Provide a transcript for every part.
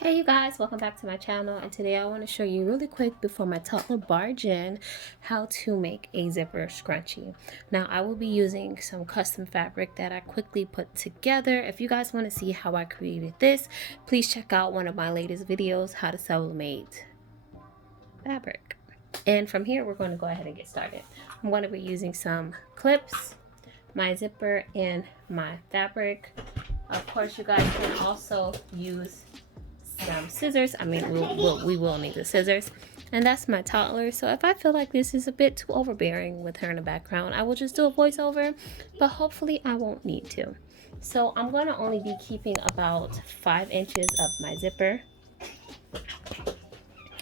Hey you guys, welcome back to my channel, and today I want to show you really quick before my toddler barge in how to make a zipper scrunchie. Now I will be using some custom fabric that I quickly put together. If you guys want to see how I created this, please check out one of my latest videos, how to sublimate fabric. And from here we're going to go ahead and get started. I'm going to be using some clips, my zipper, and my fabric. Of course you guys can also use some scissors. I mean, we will need the scissors. And that's my toddler, so if I feel like this is a bit too overbearing with her in the background, I will just do a voiceover, but hopefully I won't need to. So I'm going to only be keeping about 5 inches of my zipper,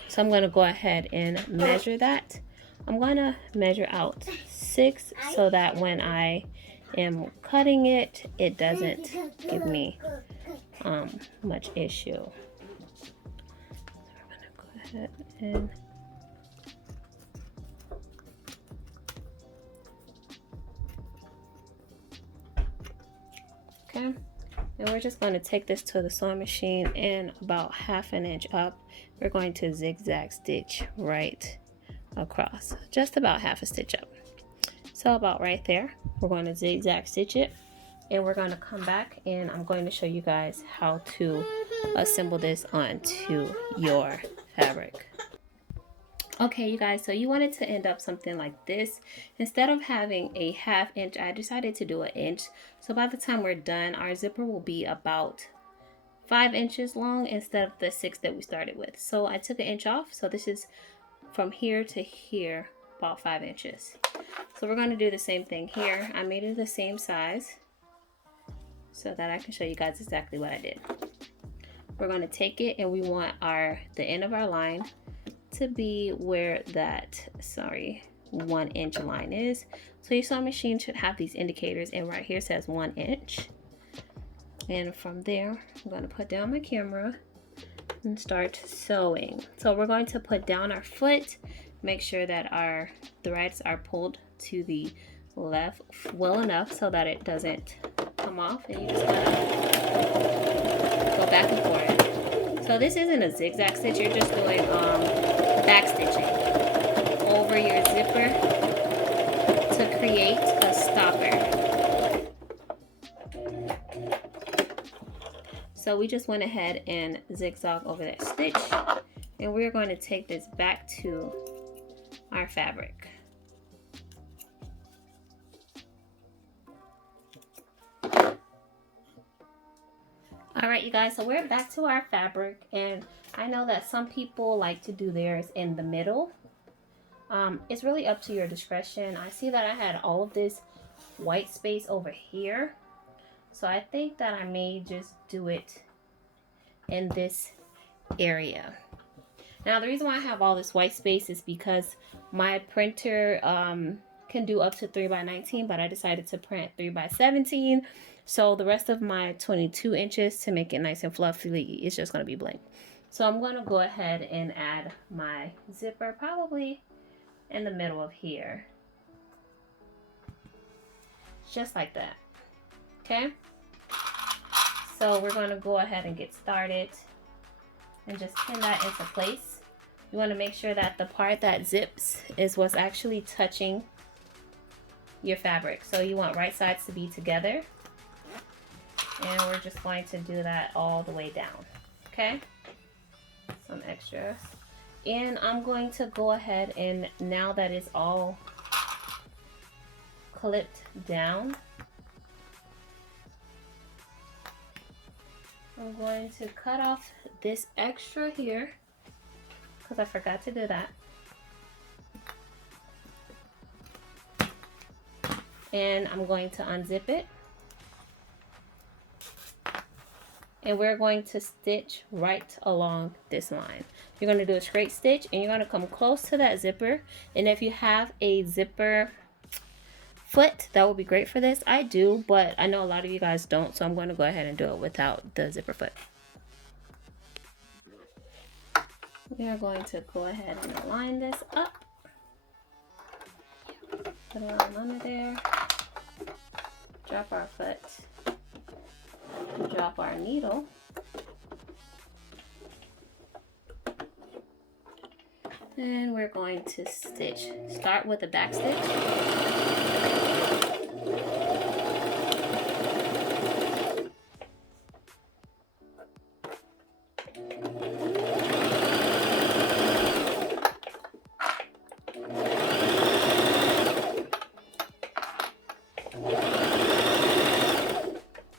so I'm going to go ahead and measure that. I'm going to measure out 6 so that when I am cutting it, it doesn't give me much issue. And okay, and we're just going to take this to the sewing machine, and about 1/2 inch up we're going to zigzag stitch right across, just about 1/2 stitch up. So about right there we're going to zigzag stitch it, and we're going to come back and I'm going to show you guys how to assemble this onto your fabric. Okay you guys, so you want it to end up something like this. Instead of having a 1/2 inch, I decided to do 1 inch. So by the time we're done, our zipper will be about 5 inches long instead of the 6 that we started with. So I took 1 inch off, so this is from here to here, about 5 inches. So we're going to do the same thing here. I made it the same size so that I can show you guys exactly what I did. We're going to take it, and we want the end of our line to be where that 1 inch line is. So your sewing machine should have these indicators, and right here says 1 inch. And from there I'm going to put down my camera and start sewing. So we're going to put down our foot, make sure that our threads are pulled to the left well enough so that it doesn't come off, and you just gotta go back and forth. So this isn't a zigzag stitch, you're just doing back stitching over your zipper to create a stopper. So we just went ahead and zigzag over that stitch, and we're going to take this back to our fabric. Alright you guys, so we're back to our fabric, and I know that some people like to do theirs in the middle. It's really up to your discretion. I see that I had all of this white space over here, so I think that I may just do it in this area. Now the reason why I have all this white space is because my printer can do up to 3x19, but I decided to print 3x17. So the rest of my 22 inches, to make it nice and fluffy, is just going to be blank. So I'm going to go ahead and add my zipper probably in the middle of here. Just like that. Okay? So we're going to go ahead and get started and just pin that into place. You want to make sure that the part that zips is what's actually touching your fabric. So you want right sides to be together. And we're just going to do that all the way down. Okay? Some extras. And I'm going to go ahead, and now that it's all clipped down, I'm going to cut off this extra here because I forgot to do that. And I'm going to unzip it. And we're going to stitch right along this line. You're going to do a straight stitch, and you're going to come close to that zipper. And if you have a zipper foot, that would be great for this. I do, but I know a lot of you guys don't, so I'm going to go ahead and do it without the zipper foot. We are going to go ahead and line this up. Put it on under there. Drop our foot. Drop our needle, And we're going to stitch. Start with the back stitch.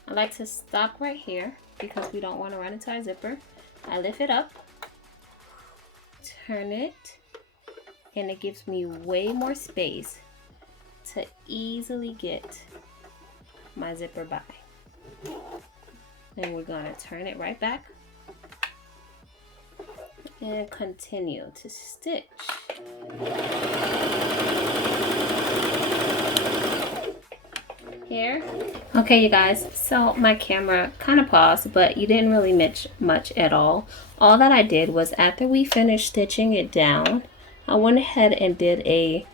I like to stop right here because we don't want to run into our zipper. I lift it up, turn it, and it gives me way more space to easily get my zipper by. And we're gonna turn it right back and continue to stitch. Here. Okay, you guys, so my camera kind of paused, but you didn't really miss much at all. All that I did was after we finished stitching it down, I went ahead and did a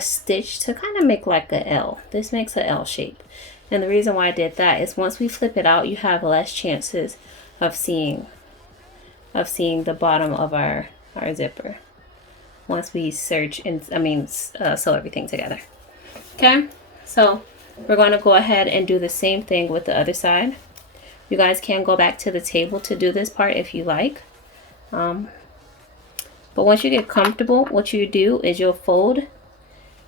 stitch to kind of make like a L. This makes an L shape. And the reason why I did that is once we flip it out, you have less chances of seeing the bottom of our zipper once we search and sew everything together. Okay, so we're going to go ahead and do the same thing with the other side. You guys can go back to the table to do this part if you like. But once you get comfortable, what you do is you'll fold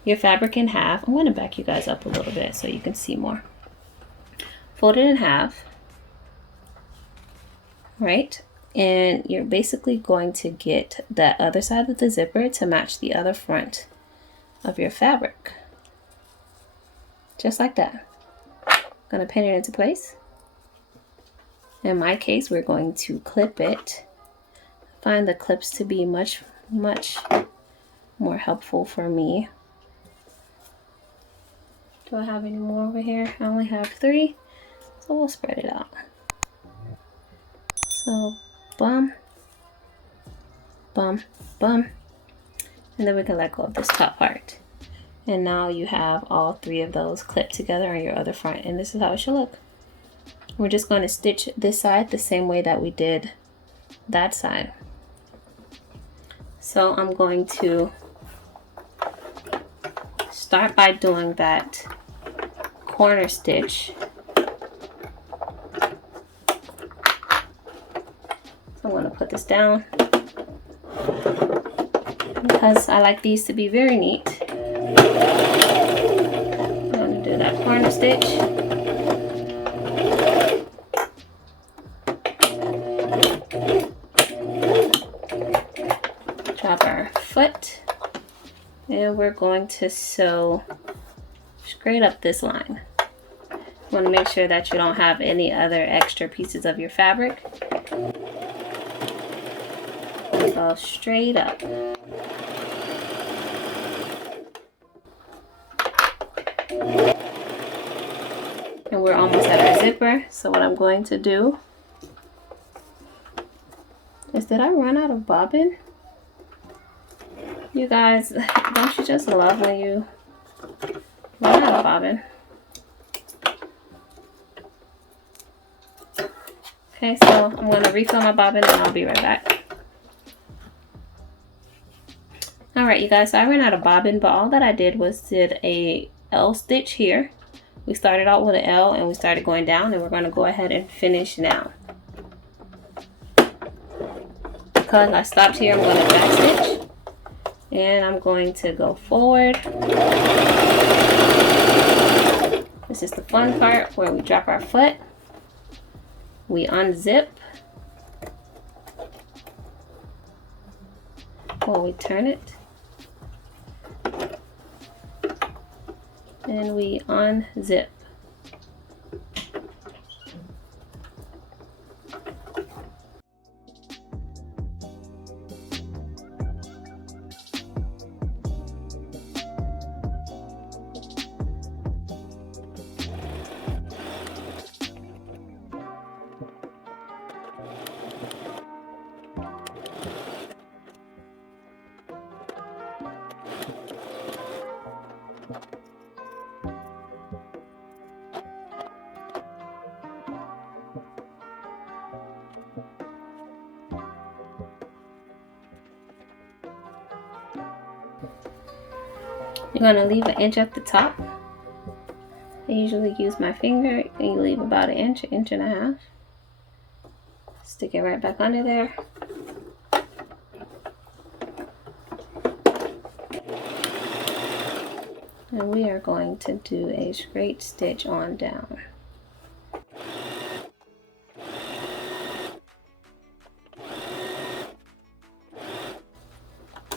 your fabric in half. I'm going to back you guys up a little bit so you can see more. Fold it in half, right? And you're basically going to get that other side of the zipper to match the other front of your fabric. Just like that. Gonna pin it into place. In my case, we're going to clip it. Find the clips to be much more helpful for me. Do I have any more over here? I only have 3, so we'll spread it out. So, bum, bum, bum, and then we can let go of this top part. And now you have all 3 of those clipped together on your other front, and this is how it should look. We're just going to stitch this side the same way that we did that side. So I'm going to start by doing that corner stitch. So I'm going to put this down because I like these to be very neat. I'm going to do that corner stitch. Drop our foot, and we're going to sew straight up this line. You want to make sure that you don't have any other extra pieces of your fabric. Go straight up. And we're almost at our zipper, so what I'm going to do is, did I run out of bobbin? You guys, don't you just love when you run out of bobbin? Okay, so I'm going to refill my bobbin and I'll be right back. Alright, you guys, so I ran out of bobbin, but all that I did was did a L stitch here. We started out with an L and we started going down, and we're going to go ahead and finish now. Because I stopped here, I'm going to back stitch. And I'm going to go forward. This is the fun part where we drop our foot. We unzip. Or we turn it. And we unzip. You're gonna leave an inch at the top. I usually use my finger, and you leave about an inch and a half. Stick it right back under there. And we are going to do a straight stitch on down.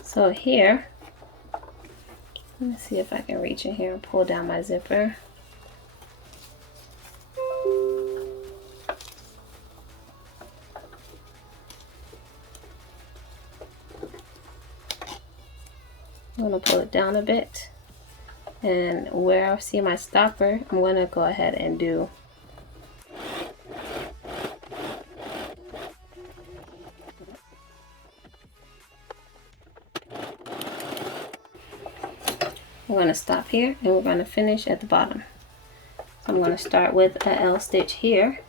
So here, let me see if I can reach in here and pull down my zipper. I'm going to pull it down a bit. And where I see my stopper, I'm going to go ahead and do we're going to stop here and we're going to finish at the bottom. So I'm going to start with an L stitch here.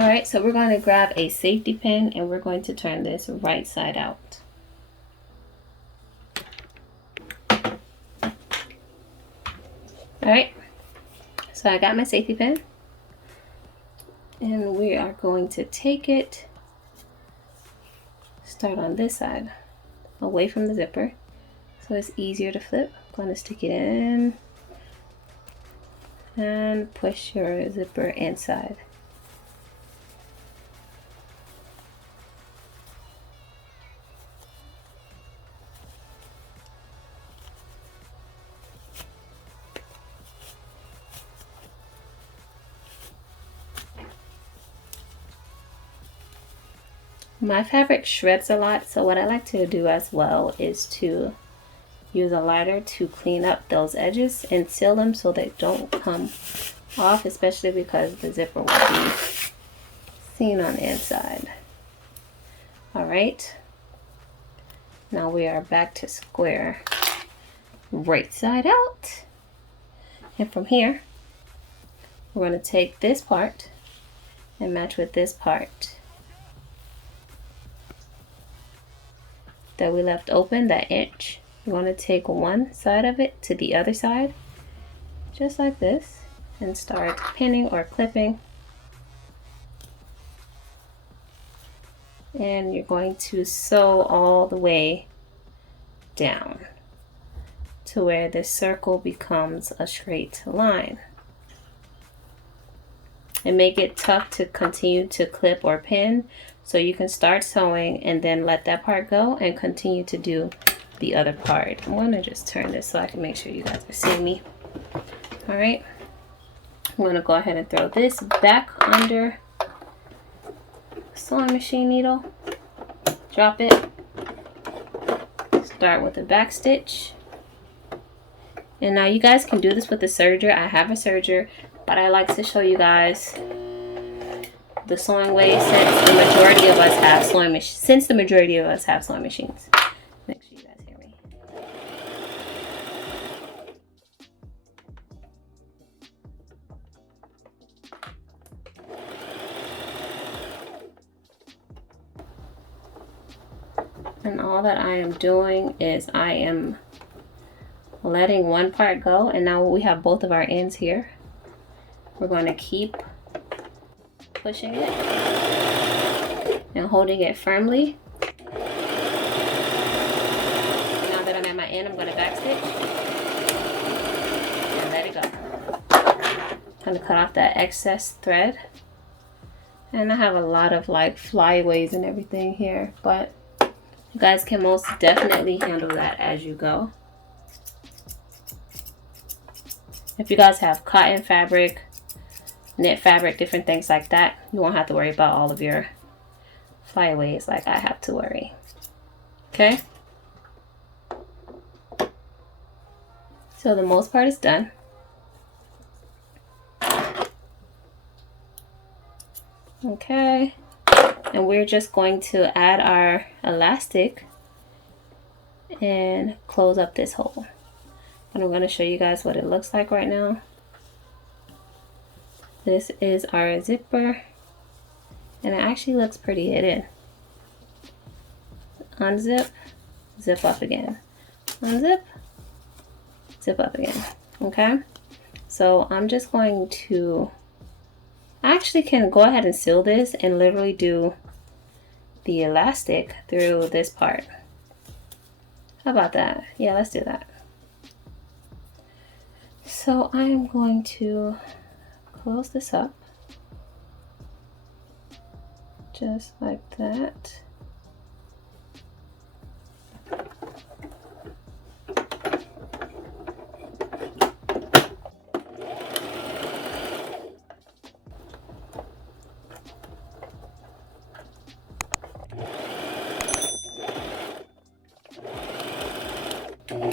Alright, so we're going to grab a safety pin and we're going to turn this right side out. Alright, so I got my safety pin and we are going to take it, start on this side, away from the zipper, so it's easier to flip. I'm going to stick it in and push your zipper inside. My fabric shreds a lot, so what I like to do as well is to use a lighter to clean up those edges and seal them so they don't come off, especially because the zipper will be seen on the inside. Alright, now we are back to square, right side out. And from here, we're going to take this part and match with this part that we left open, that inch. We're going to take one side of it to the other side, just like this, and start pinning or clipping. And you're going to sew all the way down to where this circle becomes a straight line. It may get tough to continue to clip or pin, so you can start sewing and then let that part go and continue to do the other part. I'm going to just turn this so I can make sure you guys are seeing me. All right, I'm going to go ahead and throw this back under the sewing machine needle, drop it, start with the back stitch. And now you guys can do this with the serger. I have a serger, but I like to show you guys the sewing way since the majority of us have sewing machines. Make sure you guys hear me. And all that I am doing is I am letting one part go, and now we have both of our ends here. We're going to keep pushing it and holding it firmly. Now that I'm at my end, I'm going to backstitch and let it go. I'm going to cut off that excess thread. And I have a lot of like flyaways and everything here, but you guys can most definitely handle that as you go. If you guys have cotton fabric, knit fabric, different things like that, you won't have to worry about all of your flyaways like I have to worry. Okay. So the most part is done. Okay. And we're just going to add our elastic and close up this hole. And I'm going to show you guys what it looks like right now. This is our zipper, and it actually looks pretty hidden. Unzip, zip up again. Unzip, zip up again. Okay, so I'm just going to, I actually can go ahead and seal this and literally do the elastic through this part. How about that? Yeah, let's do that. So I am going to close this up just like that.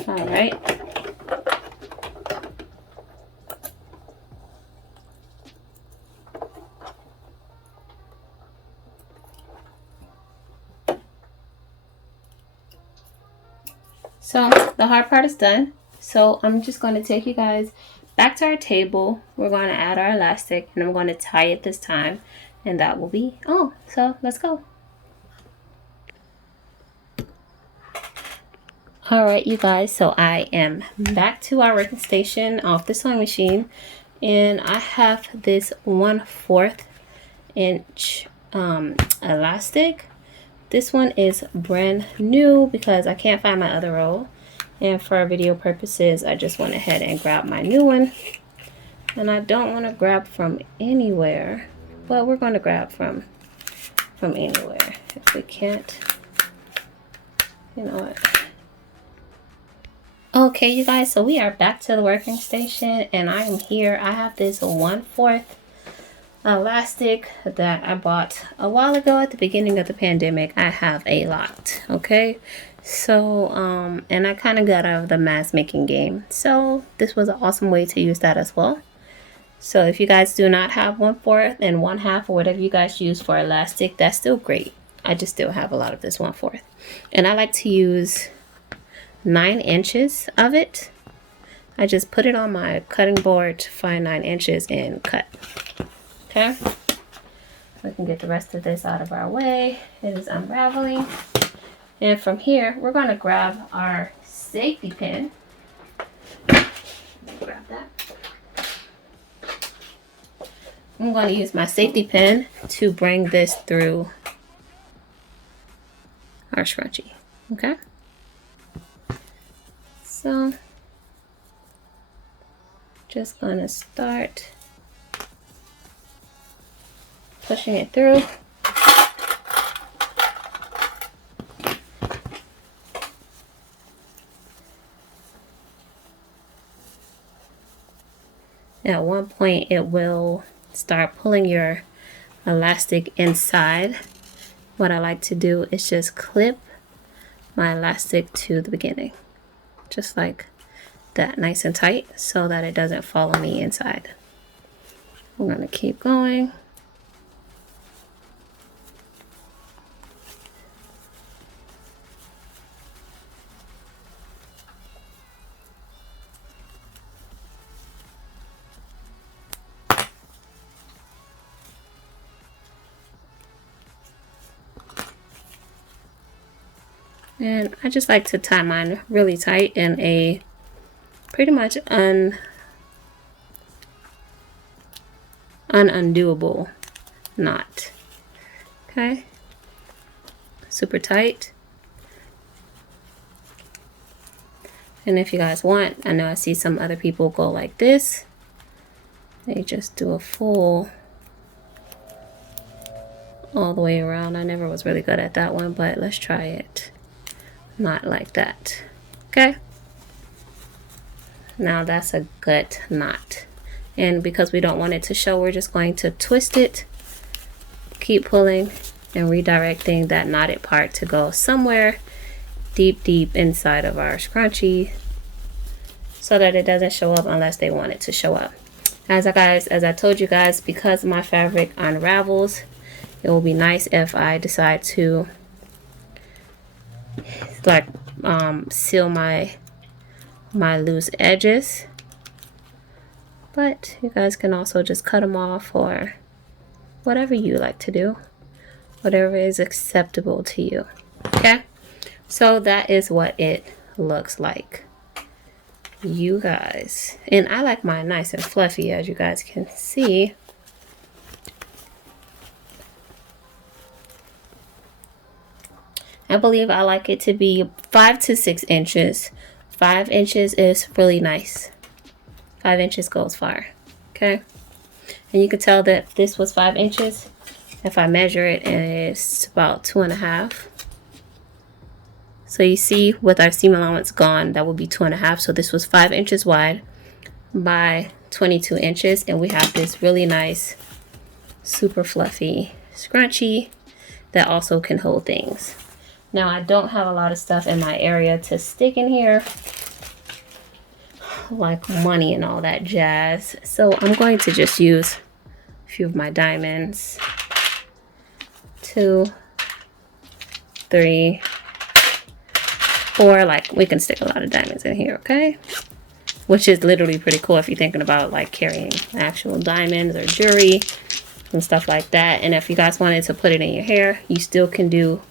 All right. So the hard part is done. So I'm just going to take you guys back to our table. We're going to add our elastic, and I'm going to tie it this time, and that will be all. So let's go. All right, you guys, so I am back to our working station off the sewing machine, and I have this 1/4 inch elastic. This one is brand new because I can't find my other roll, and for video purposes I just went ahead and grabbed my new one. And I don't want to grab from anywhere, but we're going to grab from anywhere if we can't. You know what? Okay, you guys, so we are back to the working station, and I am here. I have this 1/4 elastic that I bought a while ago at the beginning of the pandemic. I have a lot. Okay, so and I kind of got out of the mask making game, so this was an awesome way to use that as well. So if you guys do not have 1/4 and 1/2 or whatever you guys use for elastic, that's still great. I just still have a lot of this 1/4, and I like to use 9 inches of it. I just put it on my cutting board to find 9 inches and cut. Okay, we can get the rest of this out of our way. It is unraveling, and from here we're going to grab our safety pin. Grab that. I'm going to use my safety pin to bring this through our scrunchie. Okay, so just going to start pushing it through. At one point it will start pulling your elastic inside. What I like to do is just clip my elastic to the beginning, just like that, nice and tight, so that it doesn't follow me inside. I'm going to keep going. And I just like to tie mine really tight in a pretty much unundoable knot. Okay, super tight. And if you guys want, I know I see some other people go like this. They just do a full all the way around. I never was really good at that one, but let's try it. Not like that. Okay, now that's a good knot, and because we don't want it to show, we're just going to twist it, keep pulling, and redirecting that knotted part to go somewhere deep inside of our scrunchie so that it doesn't show up unless they want it to show up. As I told you guys, because my fabric unravels, it will be nice if I decide to like seal my loose edges, but you guys can also just cut them off or whatever you like to do, whatever is acceptable to you. Okay, so that is what it looks like, you guys. And I like mine nice and fluffy, as you guys can see. I believe I like it to be 5 to 6 inches. 5 inches is really nice. 5 inches goes far. Okay, and you can tell that this was 5 inches if I measure it, and it's about 2.5. So you see, with our seam allowance gone, that would be 2.5. So this was 5 inches wide by 22 inches, and we have this really nice, super fluffy scrunchie that also can hold things. Now, I don't have a lot of stuff in my area to stick in here, like money and all that jazz. So I'm going to just use a few of my diamonds. 2, 3, 4. Like, we can stick a lot of diamonds in here, okay? Which is literally pretty cool if you're thinking about like carrying actual diamonds or jewelry and stuff like that. And if you guys wanted to put it in your hair, you still can do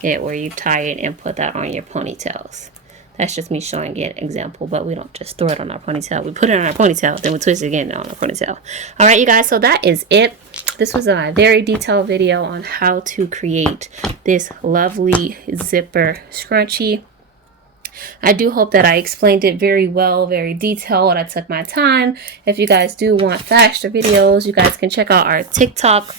it where you tie it and put that on your ponytails. That's just me showing an example, but we don't just throw it on our ponytail. We put it on our ponytail, then we twist it again on our ponytail. All right, you guys, so that is it. This was a very detailed video on how to create this lovely zipper scrunchie. I do hope that I explained it very well, very detailed. I took my time. If you guys do want faster videos, you guys can check out our TikTok.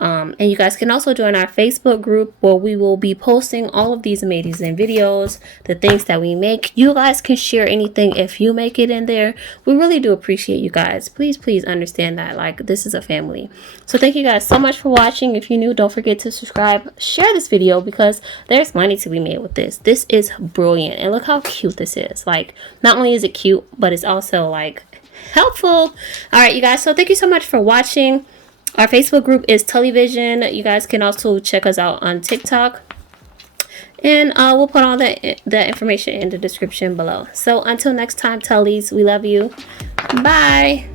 And you guys can also join our Facebook group, where we will be posting all of these amazing videos, the things that we make. You guys can share anything if you make it in there. We really do appreciate you guys. Please understand that, like, this is a family. So thank you guys so much for watching. If you're new, don't forget to subscribe, share this video, because there's money to be made with this. This is brilliant, and look how cute this is. Like, not only is it cute, but it's also like helpful. All right, you guys, so thank you so much for watching. Our Facebook group is TullyVision. You guys can also check us out on TikTok. And we'll put all that information in the description below. So until next time, Tullys, we love you. Bye.